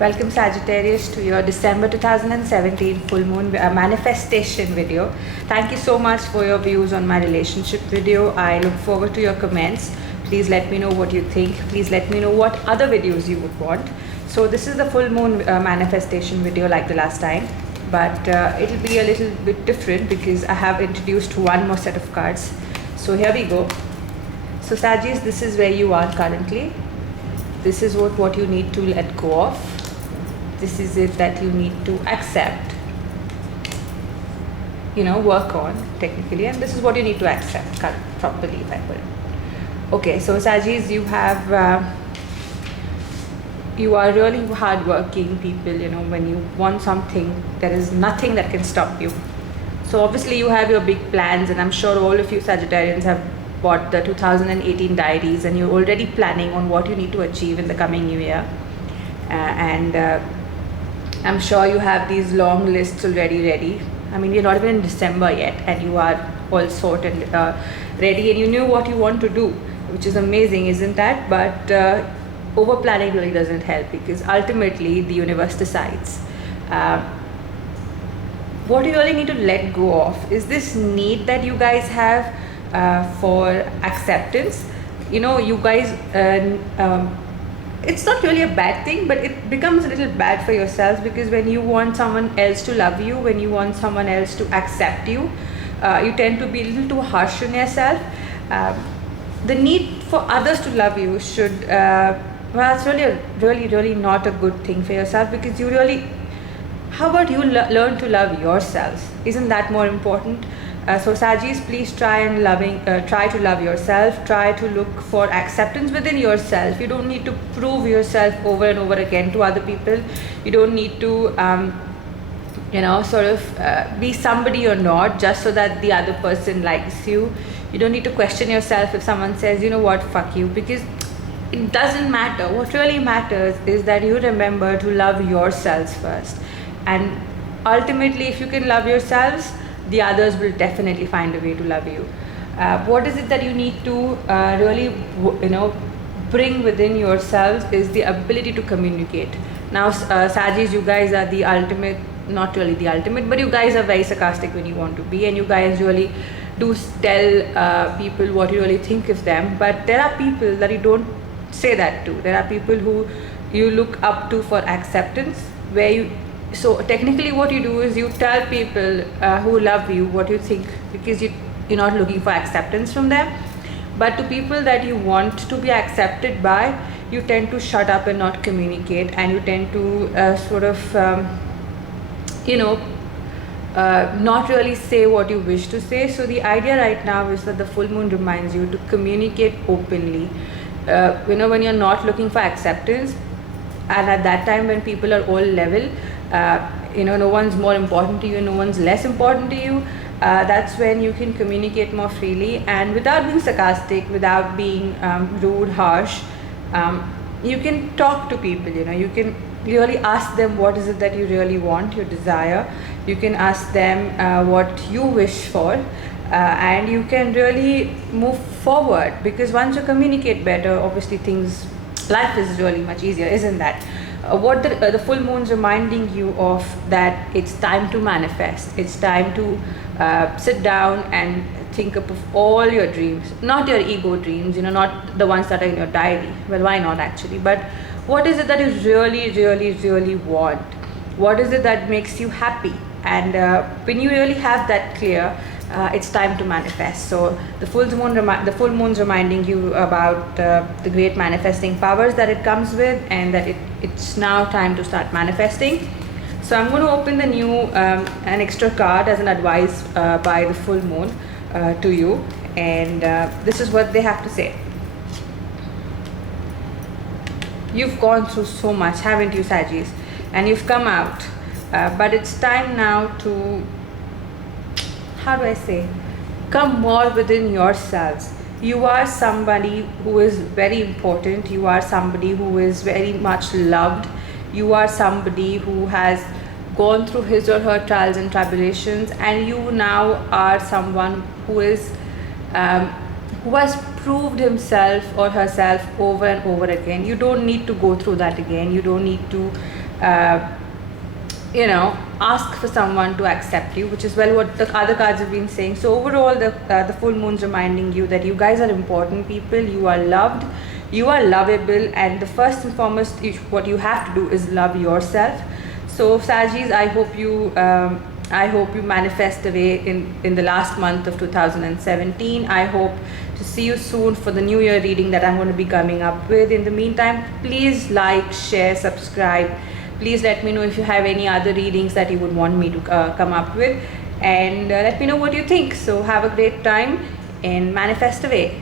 Welcome Sagittarius to your December 2017 full moon manifestation video. Thank you so much for your views on my relationship video. I look forward to your comments. Please let me know what you think. Please let me know what other videos you would want. So this is the full moon manifestation video like the last time, but it'll be a little bit different because I have introduced one more set of cards. So here we go. So Sagittarius, this is where you are currently. This is what you need to let go of. This is it that you need to accept, work on technically, and this is what you need to accept properly, if I put it. Okay, so Sagittarius, you are really hardworking people. When you want something, there is nothing that can stop you. So obviously you have your big plans, and I'm sure all of you Sagittarians have bought the 2018 diaries, and you're already planning on what you need to achieve in the coming new year. I'm sure you have these long lists already ready. I mean, we're not even in December yet, and you are all sorted and ready, and you knew what you want to do, which is amazing, isn't that? But over planning really doesn't help, because ultimately the universe decides. What you really need to let go of is this need that you guys have for acceptance. You guys, it's not really a bad thing, but it becomes a little bad for yourselves, because when you want someone else to love you, when you want someone else to accept you, you tend to be a little too harsh on yourself. The need for others to love you should, it's really not a good thing for yourself, because how about you learn to love yourselves? Isn't that more important? So Sagittarius, please try to love yourself. Try to look for acceptance within yourself. You don't need to prove yourself over and over again to other people. You don't need to, be somebody you're not just so that the other person likes you. You don't need to question yourself if someone says, you know what, fuck you, because it doesn't matter. What really matters is that you remember to love yourselves first. And ultimately, if you can love yourselves, the others will definitely find a way to love you. What is it that you need to really, bring within yourselves is the ability to communicate. Now, Sagittarius, you guys are the ultimate, not really the ultimate, but you guys are very sarcastic when you want to be, and you guys really do tell people what you really think of them. But there are people that you don't say that to. There are people who you look up to for acceptance, so technically what you do is you tell people who love you what you think, because you're not looking for acceptance from them. But to people that you want to be accepted by, you tend to shut up and not communicate, and you tend to not really say what you wish to say. So the idea right now is that the full moon reminds you to communicate openly. When you're not looking for acceptance, and at that time when people are all level, no one's more important to you, no one's less important to you, that's when you can communicate more freely and without being sarcastic, without being rude, harsh. You can talk to people. You can really ask them what is it that you really want, your desire. You can ask them what you wish for, and you can really move forward, because once you communicate better, obviously life is really much easier, isn't that? What the full moon's reminding you of, that it's time to manifest. It's time to sit down and think of all your dreams, not your ego dreams, not the ones that are in your diary. Well, why not actually? But what is it that you really, really, really want? What is it that makes you happy? And when you really have that clear, it's time to manifest. So the full moon's reminding you about the great manifesting powers that it comes with, and that it's now time to start manifesting. So I'm going to open the new an extra card as an advice by the full moon to you, and this is what they have to say. You've gone through so much, haven't you, Sagittarius? And you've come out, but it's time now to, how do I say, come more within yourselves. You are somebody who is very important. You are somebody who is very much loved. You are somebody who has gone through his or her trials and tribulations, and you now are someone who has proved himself or herself over and over again. You don't need to go through that again. You don't need to ask for someone to accept you, which is well what the other cards have been saying. So overall, the full moon's reminding you that you guys are important people, you are loved, you are lovable, and the first and foremost, what you have to do is love yourself. So Sagis, I hope you manifest away in the last month of 2017. I hope to see you soon for the new year reading that I'm going to be coming up with. In the meantime, please like, share, subscribe. Please let me know if you have any other readings that you would want me to come up with, and let me know what you think. So have a great time and manifest away.